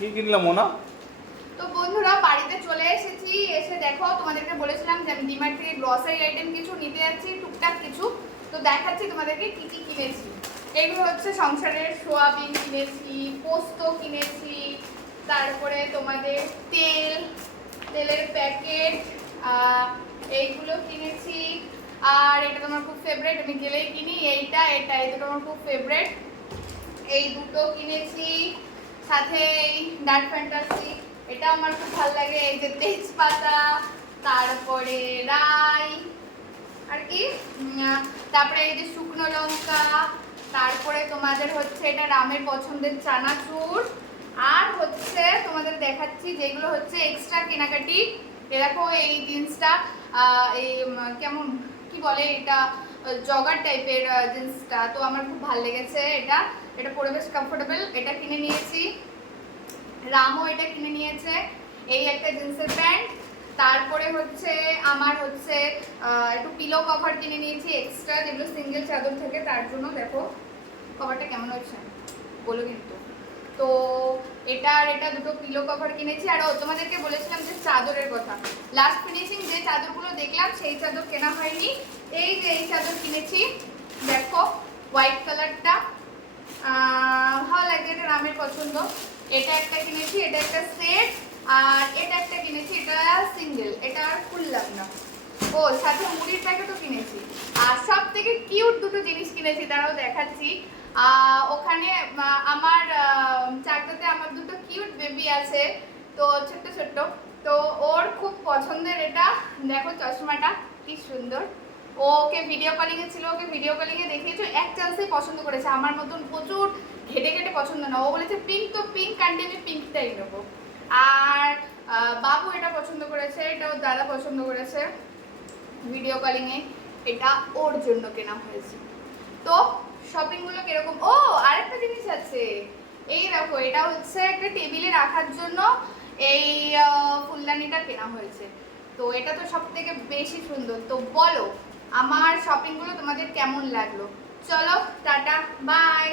কি কিনলাম মোনা? তো বন্ধুরা বাড়িতে চলে এসেছি, এসে দেখো তোমাদেরকে বলেছিলাম যে আমি ডিমার্ট থেকে গ্রসারি আইটেম কিছু নিতে যাচ্ছি, টুকটাক কিছু। তো দেখাচ্ছি তোমাদেরকে কি কি কিনেছি। এগুলো হচ্ছে সংসারের সোয়াবিন কিনেছি, পোস্ত কিনেছি, তারপরে তোমাদের তেলের প্যাকেট, এইগুলো কিনেছি। আর এটা তোমার খুব ফেভারিট, আমি গেলেই কিনি এইটা এই দুটো আমার খুব ফেভারিট। এই দুটো কিনেছি, সাথে এই ডার্ক ফ্যান্টাসি, এটা আমার খুব ভালো লাগে। এই যে তেজপাতা, তারপরে রাই, আর কি তারপরে এই যে শুকনো লঙ্কা, তারপরে তোমাদের হচ্ছে এটা রামের পছন্দের চানাচুর। আর হচ্ছে তোমাদের দেখাচ্ছি যেগুলো হচ্ছে এক্সট্রা কেনাকাটি। দেখো এই জিন্সটা, এই কেমন কি বলে এটা, জগার টাইপের জিন্সটা, তো আমার খুব ভালো লেগেছে। এটা এটা পরে বেশ কমফোর্টেবল, এটা কিনে নিয়েছি। রামও এটা কিনে নিয়েছে, এই একটা জিন্সের প্যান্ট। তারপরে হচ্ছে আমার হচ্ছে একটু পিলো কভার কিনে নিয়েছি এক্সট্রা, যেগুলো সিঙ্গেল চাদর থাকে তার জন্য। দেখো কভারটা কেমন হচ্ছে বলো কিন্তু। তো এটা আর এটা দুটো পিলো কভার কিনেছি। আর তোমাদেরকে বলেছিলাম যে চাদরের কথা, লাস্ট ফিনিশিং যে চাদরগুলো দেখলাম সেই চাদর কেনা হয়নি। এই যে এই চাদর কিনেছি, দেখো হোয়াইট কালারটা, ভালো লাগে, এটা রামের পছন্দ। এটা একটা কিনেছি, এটা একটা সেট। আর এটা একটা কিনেছি, এটা সিঙ্গেল, এটা আর খুললাম না। ও সাথে মুড়ির প্যাকেটও কিনেছি। আর সব থেকে কিউট দুটো জিনিস কিনেছি, তারাও দেখাচ্ছি। ওখানে আমার চারটাতে আমার দুটো কিউট বেবি আছে, তো ছোট্ট ছোট্ট। তো ওর খুব পছন্দের এটা, দেখো চশমাটা কি সুন্দর। ওকে ভিডিও কলিং এ ছিল, ওকে ভিডিও কলিং এ দেখিয়েছো, এক চান্সে পছন্দ করেছে। আমার মতন প্রচুর ঘেটে ঘেটে পছন্দ না, ও বলেছে পিঙ্ক, তো পিঙ্ক কান্ডে আমি পিঙ্কটাই নেবো। আর বাবু এটা পছন্দ করেছে, এটা ওর দাদা পছন্দ করেছে ভিডিও কলিং এ, এটা ওর জন্য কেনা হয়েছে। তো শপিং গুলো কিরকম। ও আরেকটা জিনিস আছে, এই দেখো এটা হচ্ছে একটা টেবিলে রাখার জন্য এই ফুলদানিটা কেনা হয়েছে। তো এটা তো সব থেকে বেশি সুন্দর। তো বলো আমার শপিং গুলো তোমাদের কেমন লাগলো। চলো টাটা বাই।